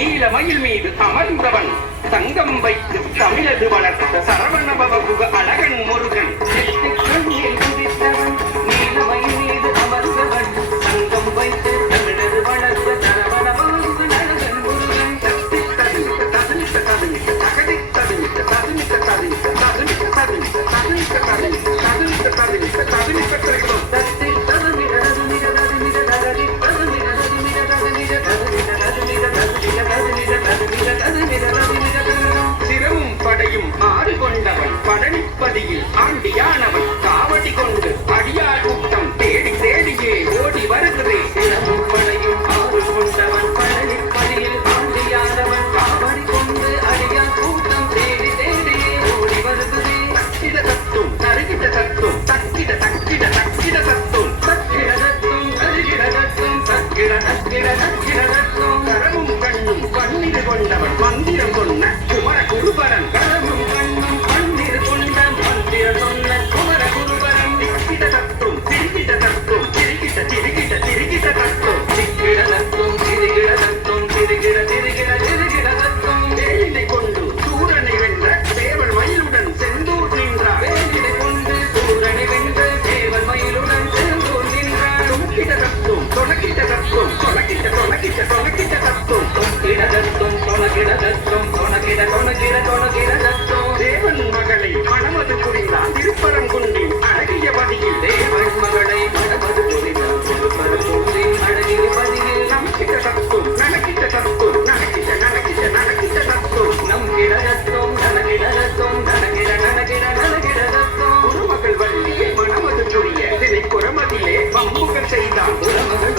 நீல மயில் மீது அமர்ந்தவன் தங்கம் வைத்து தமிழது வளர்த்த சரவணபவகுக அழகன் முருகன் நீல மயில் மீது அமர்ந்தவன் தங்கம் வைத்து தமிழது வளர்த்த சரவணபவகுக அழகன் முருகன் சிரமும் படையும் ஆறு கொண்டவன் பழனிப்பதியில் ஆண்டியானவன் காவடி கொண்டு அடியார் கூட்டம் தேடி தேடியே ஓடி வருகிறே சிரமும் படையும் ஆறு கொண்டவன் பழனிப்பதியில் ஆண்டியானவன் காவடி கொண்டு அடியார் கூட்டம் தேடி தேடியே ஓடி வருகிறே தக்கிட தத்தும் தருகிட தத்தும் தக்கிட தக்கிட தக்கிட தத்தும் தக்கிட தத்தும் தருகிட தத்தும் தக்கிட தக்கிட தக்கிட தத்தும் கரமும் கண்ணும் பன்னிரு கொண்டவன் மந்திரம் சொன்ன குமர குருபரன் கரமும் கண்ணும் பன்னிரு கொண்ட மந்திரம் சொன்ன குமர குருபரன் திக்கிட தத்தும் திரிகிட தத்தும் திரிகிட திரிகிட திரிகிட தத்தும் திக்கிட தத்தும் திரிகிட தத்தும் திரிகிட திரிகிட திரிகிட தத்தும் வேலினை கொண்டு சூரனை வென்ற தேவன் மயிலுடன் செந்தூர் நின்றார் வேலினை கொண்டு சூரனை வென்ற தேவன் மயிலுடன் செந்தூர் நின்றார் தொக்கிட தத்தும் தொணக்கிட்ட தத்தும் தொணக்கிட்ட தொணக்கிட்ட தொணக்கிட்ட தத்தும் தொக்கிட தத்தும் தொணக்கிட தத்தும் தொணக்கிட தொணக்கிட தொணக்கிட தத்தும் தேவன் மகளை மணமது புரிந்தார் திருப்பரங்குன்றின் அழகிய பதியில் தேவன் மகளை மணமது புரிந்தார் திருப்பரங்குன்றின் அழகிய பதியில் நம்பிட்ட தத்தும் நனக்கிட்ட தத்தும் நனக்கிட்ட நனக்கிட்ட நனக்கிட்ட தத்தும் நம்பிட தத்தும் நனகிட தத்தும் நனகிட நனகிட நனகிட தத்தும் குருமகள் வள்ளியை மணமது புரிய திரை குரமதிலே வம்புகள் செய்தான் குரமகள்